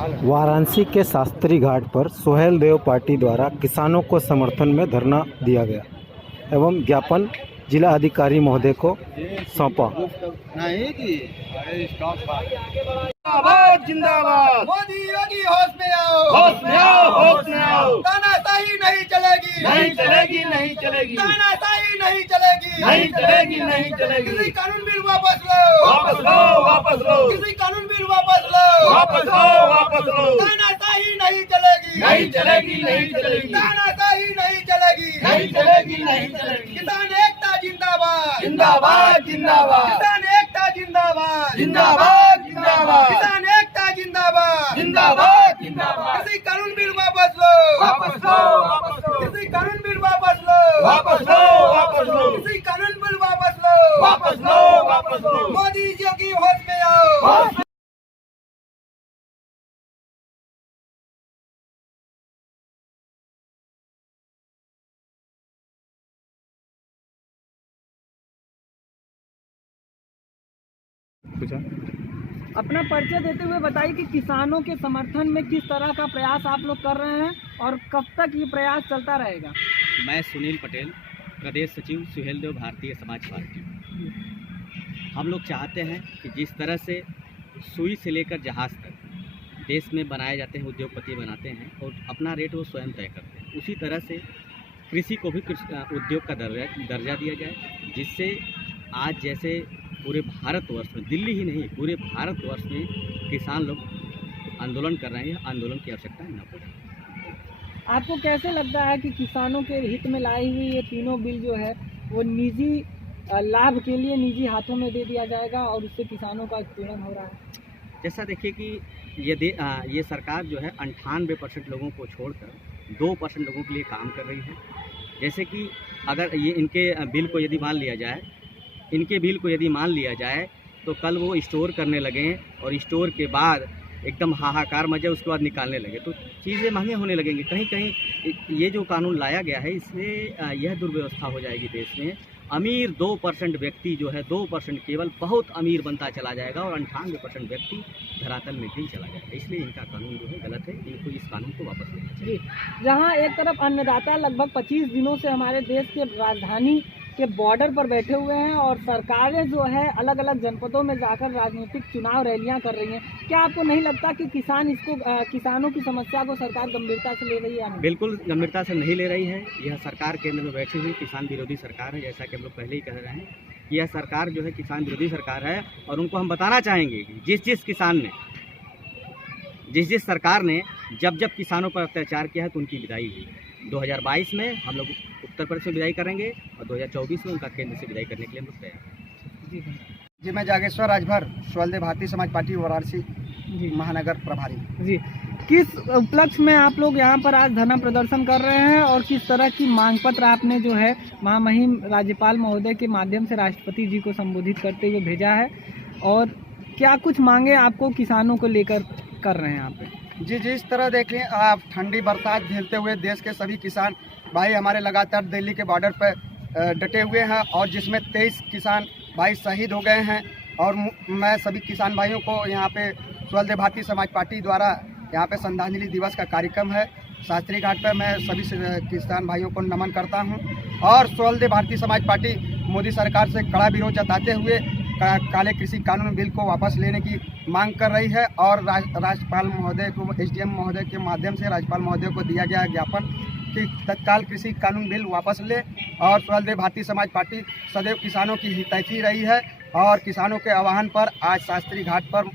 वाराणसी के शास्त्री घाट पर सोहेल देव पार्टी द्वारा किसानों को समर्थन में धरना दिया गया एवं ज्ञापन जिला अधिकारी महोदय को सौंपा। जिंदाबाद जिंदाबाद मोदी योगी होश में आओ, होश में आओ, होश में आओ। तानाशाही नहीं चलेगी, नहीं चलेगी, नहीं चलेगी। तानाशाही नहीं चलेगी, नहीं चलेगी, नहीं चलेगी। किसी कानून बिल वापस लो, वापस लो, वापस लो। किसी कानून बिल वापस लो, वापस लो, वापस लो। तानाशाही नहीं चलेगी, नहीं चलेगी, नहीं चलेगी। तानाशाही नहीं चलेगी, नहीं चलेगी, नहीं चलेगी। किसान एकता जिंदाबाद, जिंदाबाद, जिंदाबाद। किसान एकता जिंदाबाद, जिंदाबाद, जिंदाबाद। किसान एकता जिंदाबाद, जिंदाबाद, जिंदाबाद। किसी कानून बिल वापस लो, वापस लो, वापस लो। किसी कानून बिल वापस लो, वापस लो, वापस लो। किसी कानून बिल वापस लो, वापस लो, वापस लो। मोदी जी की होश में आओ। अपना परिचय देते हुए बताइए कि किसानों के समर्थन में किस तरह का प्रयास आप लोग कर रहे हैं और कब तक ये प्रयास चलता रहेगा। मैं सुनील पटेल, प्रदेश सचिव सुहेल देव भारतीय समाज पार्टी। हम लोग चाहते हैं कि जिस तरह से सुई से लेकर जहाज़ तक देश में बनाए जाते हैं, उद्योगपति बनाते हैं और अपना रेट वो स्वयं तय करते हैं, उसी तरह से कृषि को भी उद्योग का दर्जा दिया जाए, जिससे आज जैसे पूरे भारतवर्ष में, दिल्ली ही नहीं पूरे भारतवर्ष में किसान लोग आंदोलन कर रहे हैं, आंदोलन की आवश्यकता न पड़े। आपको कैसे लगता है कि किसानों के हित में लाई हुई ये तीनों बिल जो है वो निजी लाभ के लिए निजी हाथों में दे दिया जाएगा और उससे किसानों का उत्पीड़न हो रहा है? जैसा देखिए कि ये सरकार जो है 98% लोगों को छोड़कर 2% लोगों के लिए काम कर रही है। जैसे कि अगर ये इनके बिल को यदि मान लिया जाए तो कल वो स्टोर करने लगें और स्टोर के बाद एकदम हाहाकार मचे, उसके बाद निकालने लगे तो चीज़ें महंगे होने लगेंगी। कहीं कहीं ये जो कानून लाया गया है इससे यह दुर्व्यवस्था हो जाएगी देश में। अमीर 2% व्यक्ति जो है 2% केवल बहुत अमीर बनता चला जाएगा और 98% व्यक्ति धरातल में ही चला जाएगा। इसलिए इनका कानून जो है गलत है, इनको इस कानून को वापस लेना चाहिए। जहाँ एक तरफ अन्नदाता लगभग 25 दिनों से हमारे देश के राजधानी के बॉर्डर पर बैठे हुए हैं और सरकारें जो है अलग अलग जनपदों में जाकर राजनीतिक चुनाव रैलियां कर रही हैं, क्या आपको नहीं लगता कि किसानों की समस्या को सरकार गंभीरता से ले रही है? बिल्कुल गंभीरता से नहीं ले रही है। यह सरकार केंद्र में बैठी हुई किसान विरोधी सरकार है। जैसा कि हम लोग पहले ही कह रहे हैं कि यह सरकार जो है किसान विरोधी सरकार है और उनको हम बताना चाहेंगे कि जिस सरकार ने जब किसानों पर अत्याचार किया है तो उनकी विदाई हुई। 2022 में हम लोग उत्तर प्रदेश में विदाई करेंगे और 2024 में उनका केंद्र से विदाई करने के लिए हम लोग तैयार हैं। जी, मैं जागेश्वर राजभर, सोहेल देव भारतीय समाज पार्टी वाराणसी महानगर प्रभारी। जी, किस उपलक्ष्य में आप लोग यहाँ पर आज धरना प्रदर्शन कर रहे हैं और किस तरह की मांग पत्र आपने जो है महामहिम राज्यपाल महोदय के माध्यम से राष्ट्रपति जी को संबोधित करते हुए भेजा है और क्या कुछ मांगे आपको किसानों को लेकर कर रहे हैं यहाँ पे? जी, जिस तरह देखें आप ठंडी बरसात झेलते हुए देश के सभी किसान भाई हमारे लगातार दिल्ली के बॉर्डर पर डटे हुए हैं और जिसमें 23 किसान भाई शहीद हो गए हैं और मैं सभी किसान भाइयों को यहाँ पे सोहेल देव भारतीय समाज पार्टी द्वारा यहाँ पे श्रद्धांजलि दिवस का कार्यक्रम है शास्त्री घाट पर। मैं सभी किसान भाइयों को नमन करता हूँ और सोहेल देव भारतीय समाज पार्टी मोदी सरकार से कड़ा विरोध जताते हुए काले कृषि कानून बिल को वापस लेने की मांग कर रही है और राज्यपाल महोदय को, SDM महोदय के माध्यम से राज्यपाल महोदय को दिया गया ज्ञापन कि तत्काल कृषि कानून बिल वापस ले। और सोहेल देव भारतीय समाज पार्टी सदैव किसानों की हितैषी रही है और किसानों के आह्वान पर आज शास्त्री घाट पर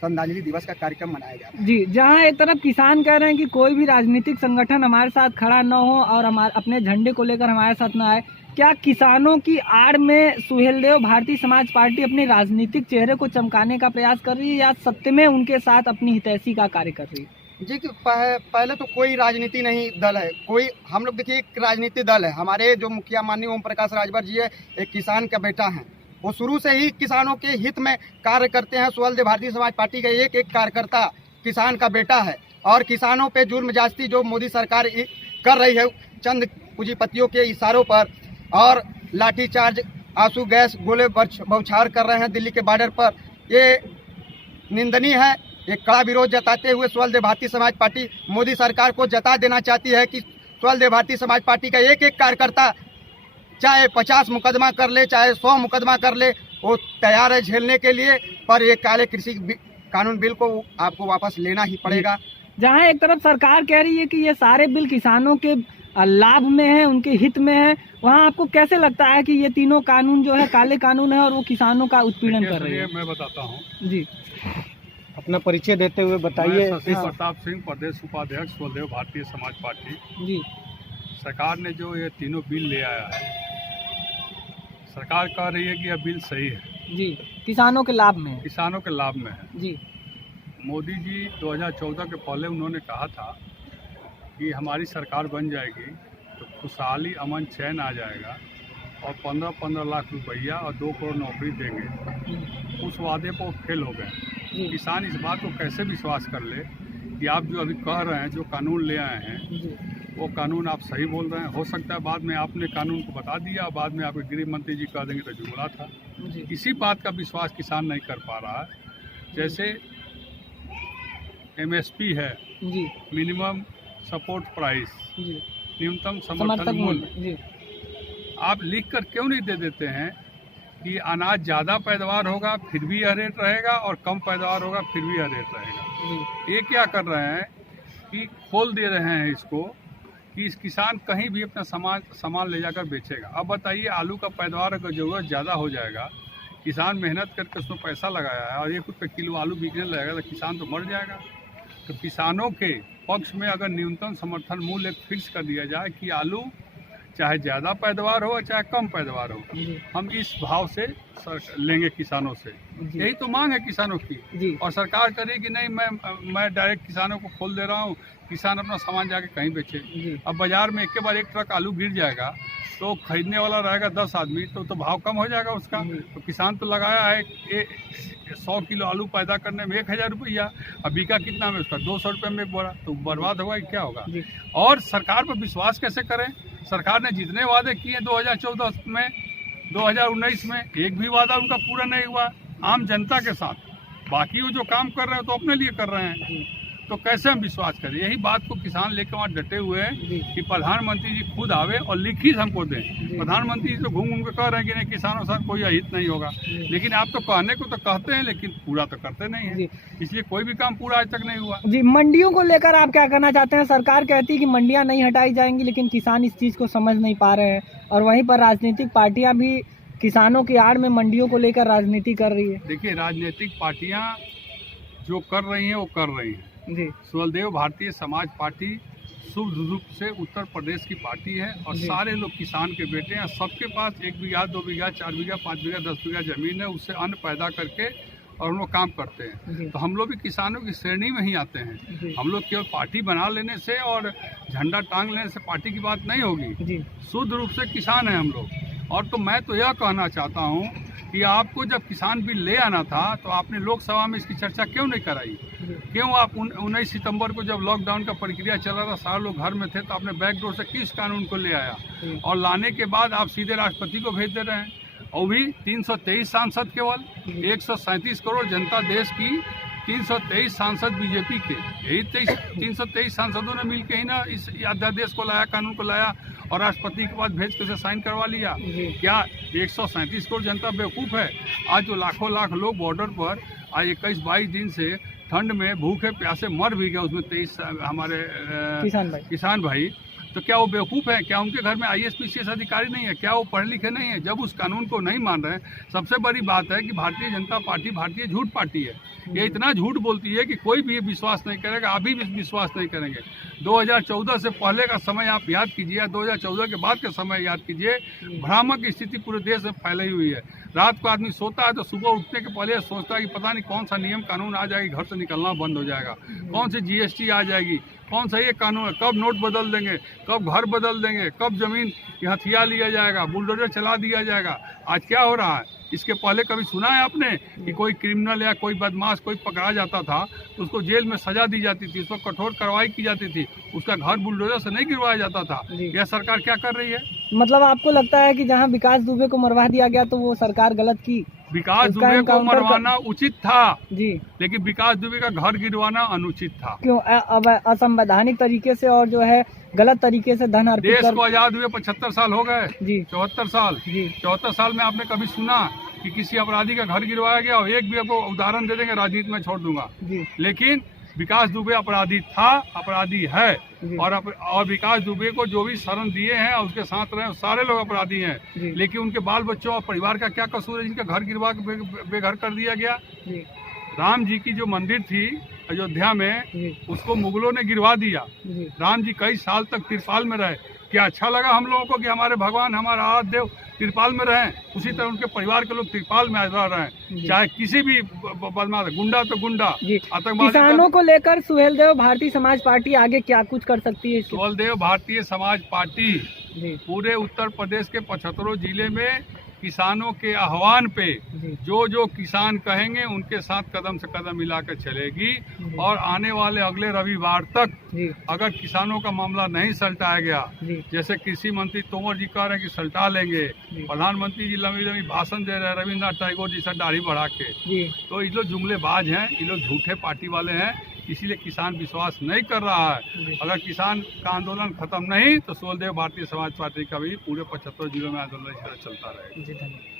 श्रद्धांजलि दिवस का कार्यक्रम मनाया जा रहा है। जी, जहाँ एक तरफ किसान कह रहे हैं कि कोई भी राजनीतिक संगठन हमारे साथ खड़ा न हो और अपने झंडे को लेकर हमारे साथ न आए, क्या किसानों की आड़ में सुहेल देव भारतीय समाज पार्टी अपने राजनीतिक चेहरे को चमकाने का प्रयास कर रही है या सत्य में उनके साथ अपनी हितैषी का कार्य कर रही है? जी, पहले तो कोई राजनीति नहीं दल है, कोई हम लोग देखिए एक राजनीतिक दल है। हमारे जो मुखिया माननीय ओम प्रकाश राजभर जी है, एक किसान का बेटा है, वो शुरू से ही किसानों के हित में कार्य करते हैं। सोहेल देव भारतीय समाज पार्टी का एक कार्यकर्ता किसान का बेटा है और किसानों पे जुल्म ज्यादती जो मोदी सरकार कर रही है चंद पूंजीपतियों के इशारों पर और लाठीचार्ज, आंसू गैस, गोले बौछार कर रहे हैं दिल्ली के बॉर्डर पर, ये निंदनीय है एक कड़ा विरोध जताते हुए स्वदेव भारतीय समाज पार्टी मोदी सरकार को जता देना चाहती है कि स्वदेव भारतीय समाज पार्टी का एक एक कार्यकर्ता चाहे 50 मुकदमा कर ले, चाहे 100 मुकदमा कर ले, वो तैयार है झेलने के लिए। पर ये काले कृषि कानून बिल को आपको वापस लेना ही पड़ेगा। जहां एक तरफ सरकार कह रही है कि ये सारे बिल किसानों के लाभ में है, उनके हित में है, वहां आपको कैसे लगता है कि ये तीनों कानून जो है काले कानून है और वो किसानों का उत्पीड़न कर रही है? मैं बताता हूँ जी, अपना परिचय देते हुए बताइए। शशि प्रताप सिंह, प्रदेश उपाध्यक्ष स्वदेव भारतीय समाज पार्टी। जी, सरकार ने जो ये तीनों बिल ले आया है, सरकार कह रही है कि यह बिल सही है, जी, किसानों के लाभ में है। किसानों के लाभ में है। जी, मोदी जी 2014 के पहले उन्होंने कहा था कि हमारी सरकार बन जाएगी तो खुशहाली, अमन, चैन आ जाएगा और 15-15 लाख रुपया और 2 करोड़ नौकरी देंगे। उस वादे पर फेल हो गए। किसान इस बात को कैसे विश्वास कर ले कि आप जो अभी कह रहे हैं, जो कानून ले आए हैं, वो कानून आप सही बोल रहे हैं। हो सकता है बाद में आपने कानून को बता दिया, बाद में आपके गृह मंत्री जी कह देंगे तो जुमला था। इसी बात का विश्वास किसान नहीं कर पा रहा है। जैसे MSP है, जी, मिनिमम सपोर्ट प्राइस, जी, न्यूनतम समर्थन मूल्य, जी, आप लिख कर क्यों नहीं दे देते हैं कि अनाज ज़्यादा पैदावार होगा फिर भी यह रेट रहेगा और कम पैदावार होगा फिर भी यह रेट रहेगा? ये क्या कर रहे हैं कि खोल दे रहे हैं इसको कि इस किसान कहीं भी अपना सामान ले जाकर बेचेगा। अब बताइए, आलू का पैदावार अगर ज़रूरत ज़्यादा हो जाएगा, किसान मेहनत करके उसमें पैसा लगाया है और 1 रुपये किलो आलू बिकने लगेगा तो किसान तो मर जाएगा। तो किसानों के पक्ष में अगर न्यूनतम समर्थन मूल्य फिक्स कर दिया जाए कि आलू चाहे ज़्यादा पैदावार हो चाहे कम पैदावार हो, हम इस भाव से लेंगे किसानों से, यही तो मांग है किसानों की। और सरकार करे कि नहीं, मैं डायरेक्ट किसानों को खोल दे रहा हूँ, किसान अपना सामान जाके कहीं बेचे। अब बाजार में एक बार 1 ट्रक आलू गिर जाएगा तो खरीदने वाला रहेगा 10 आदमी, तो भाव कम हो जाएगा उसका। तो किसान तो लगाया है 100 किलो आलू पैदा करने में 1000 रुपया, अब बिका कितना में उसका 200 रुपये में बोरा, तो बर्बाद होगा कि क्या होगा? और सरकार पर विश्वास कैसे करें? सरकार ने जितने वादे किए 2014 में, 2019 में, एक भी वादा उनका पूरा नहीं हुआ आम जनता के साथ। बाकी वो जो काम कर रहे हैं तो अपने लिए कर रहे हैं, तो कैसे हम विश्वास करें? यही बात को किसान लेकर वहाँ डटे हुए हैं कि प्रधानमंत्री जी खुद आवे और लिखित हमको दें। प्रधानमंत्री जी तो घूम घूम के कह रहे हैं कि नहीं, किसानों के साथ कोई अहित नहीं होगा, लेकिन आप तो कहने को तो कहते हैं लेकिन पूरा तो करते नहीं है, इसलिए कोई भी काम पूरा आज तक नहीं हुआ। जी, मंडियों को लेकर आप क्या कहना चाहते हैं? सरकार कहती है कि मंडियां नहीं हटाई जाएंगी, लेकिन किसान इस चीज़ को समझ नहीं पा रहे हैं और वहीं पर राजनीतिक पार्टियां भी किसानों की आड़ में मंडियों को लेकर राजनीति कर रही है। देखिए, राजनीतिक पार्टियां जो कर रही हैं वो कर रही हैं। स्वदेव भारतीय समाज पार्टी शुभ रूप से उत्तर प्रदेश की पार्टी है और सारे लोग किसान के बेटे हैं। सबके पास 1 बीघा, 2 बीघा, 4 बीघा, 5 बीघा, 10 बीघा जमीन है, उससे अन्न पैदा करके और हम लोग काम करते हैं। तो हम लोग भी किसानों की श्रेणी में ही आते हैं। हम लोग केवल पार्टी बना लेने से और झंडा टांग लेने से पार्टी की बात नहीं होगी। शुद्ध रूप से किसान है हम लोग। और तो मैं तो यह कहना चाहता हूँ कि आपको जब किसान बिल ले आना था तो आपने लोकसभा में इसकी चर्चा क्यों नहीं कराई? क्यों आप 19 सितंबर को जब लॉकडाउन का प्रक्रिया चल रहा था, सारे लोग घर में थे, तो आपने बैकडोर से किस कानून को ले आया? और लाने के बाद आप सीधे राष्ट्रपति को भेज दे रहे हैं, और भी 323 सांसद केवल, 137 करोड़ जनता देश की, 323 सांसद बीजेपी के, यही 323 सांसदों ने मिल के ही ना इस अध्यादेश को लाया, कानून को लाया और राष्ट्रपति के पास भेज के उसे साइन करवा लिया। क्या 137 करोड़ जनता बेवकूफ़ है? आज जो लाखों लाख लोग बॉर्डर पर आज 21-22 दिन से ठंड में भूखे प्यासे मर भी गए, उसमें 23 हमारे किसान भाई, तो क्या वो बेवकूफ़ है? क्या उनके घर में IAS PCS अधिकारी नहीं है? क्या वो पढ़े लिखे नहीं है? जब उस कानून को नहीं मान रहे हैं, सबसे बड़ी बात है कि भारतीय जनता पार्टी भारतीय झूठ पार्टी है। ये इतना झूठ बोलती है कि कोई भी विश्वास नहीं करेगा, अभी भी विश्वास नहीं करेंगे। 2014 से पहले का समय आप याद कीजिए, 2014 के बाद का समय याद कीजिए, भ्रामक स्थिति पूरे देश में फैली हुई है। रात को आदमी सोता है तो सुबह उठने के पहले सोचता है कि पता नहीं कौन सा नियम कानून आ जाएगी, घर से निकलना बंद हो जाएगा, कौन सी GST आ जाएगी, कौन सा ये कानून है, कब नोट बदल देंगे, कब घर बदल देंगे, कब जमीन हथिया लिया जाएगा, बुलडोजर चला दिया जाएगा। आज क्या हो रहा है? इसके पहले कभी सुना है आपने कि कोई क्रिमिनल या कोई बदमाश कोई पकड़ा जाता था तो उसको जेल में सजा दी जाती थी, उस पर कठोर कार्रवाई की जाती थी, उसका घर बुलडोजर से नहीं गिरवाया जाता था? यह सरकार क्या कर रही है? मतलब आपको लगता है कि जहां विकास दुबे को मरवा दिया गया तो वो सरकार गलत की? विकास उसका दुबे को encounter मरवाना उचित था, जी लेकिन विकास दुबे का घर गिरवाना अनुचित था। क्यों अब असंवैधानिक तरीके से और जो है गलत तरीके से धन अर्पित देश कर को आजाद हुए 75 साल हो गए, जी 74 साल। जी 74 साल में आपने कभी सुना कि किसी अपराधी का घर गिरवाया गया? और एक भी आपको उदाहरण दे देंगे, राजनीति में छोड़ दूंगा। जी लेकिन विकास दुबे अपराधी था, अपराधी है, जी और विकास दुबे को जो भी शरण दिए हैं और उसके साथ रहे सारे लोग अपराधी हैं। जी लेकिन उनके बाल बच्चों और परिवार का क्या कसूर है जिनका घर गिरवा के बेघर कर दिया गया? जी राम जी की जो मंदिर थी अयोध्या में, जी उसको मुगलों ने गिरवा दिया। जी राम जी कई साल तक तिरपाल में रहे। क्या अच्छा लगा हम लोगों को कि हमारे भगवान, हमारा आराध्य देव तिरपाल में रहें? उसी तरह उनके परिवार के लोग तिरपाल में रह रहे हैं, चाहे किसी भी बदमाश, गुंडा तो गुंडा, जी आतंकवादी। किसानों को लेकर सुहेलदेव भारतीय समाज पार्टी आगे क्या कुछ कर सकती है इसके? सुहेलदेव भारतीय समाज पार्टी जी पूरे उत्तर प्रदेश के 75 जिले में किसानों के आह्वान पे जी जो किसान कहेंगे उनके साथ कदम से कदम मिलाकर चलेगी। और आने वाले अगले रविवार तक जी अगर किसानों का मामला नहीं सलटाया गया, जी जैसे कृषि मंत्री तोमर जी कह रहे हैं कि सलटा लेंगे, जी प्रधानमंत्री जी लंबी लंबी भाषण दे रहे हैं रविन्द्रनाथ टैगोर जी से दाढ़ी बढ़ा के, जी तो ये लोग जुमलेबाज हैं, ये लोग झूठे पार्टी वाले हैं। इसीलिए किसान विश्वास नहीं कर रहा है। अगर किसान का आंदोलन खत्म नहीं तो सुहेलदेव भारतीय समाज पार्टी का भी पूरे 75 जिलों में आंदोलन इस तरह चलता रहेगा। जी धन्यवाद।